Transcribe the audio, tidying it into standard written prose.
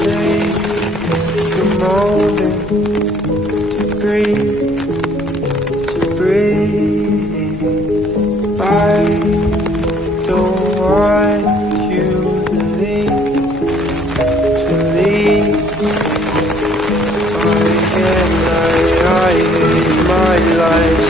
Take a moment to breathe. I don't want you to leave. I can't lie, I hate my life.